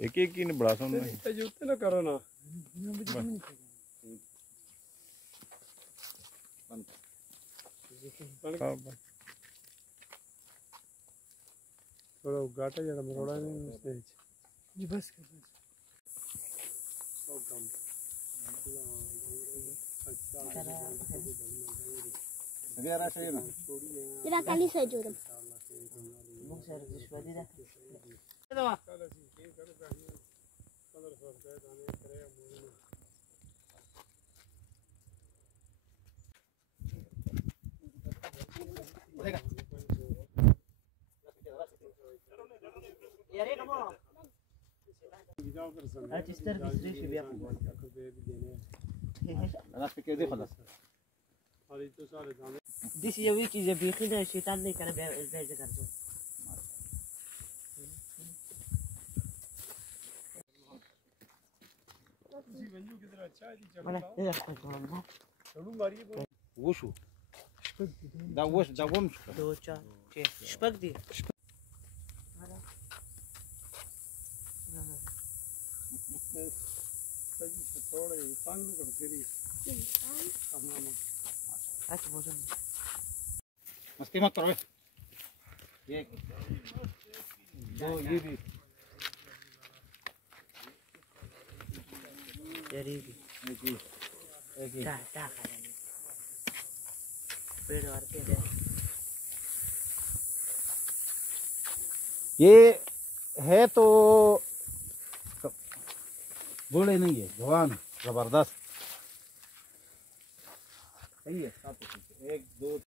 एक एक की बड़ा सुन जूते ना करो ना थोड़ा गाटा जरा मरोड़ा नहीं स्टेज ये बस कर सब काम वगैरह से ना तेरा काली से जोड़ मुंह से रिश्वती दा यारे कमो artister bisri shibya रात पे दे खलास और तो सारे गाने दिस ये भी चीज है बेखी ना शैतान नहीं करे ऐसे कर दो जीवन कितना अच्छा है वाला ये रखो तो चलो मारिए वशु da वश da वम 2 4 6 शपक दी थोड़े तंग कर तेरी अच्छा भोजन मस्ती मत करो ये दो ये भी तेरी भी एक ही टा पेड़ वार के दे ये है तो बोले नहीं है जवान जबरदस्त सही है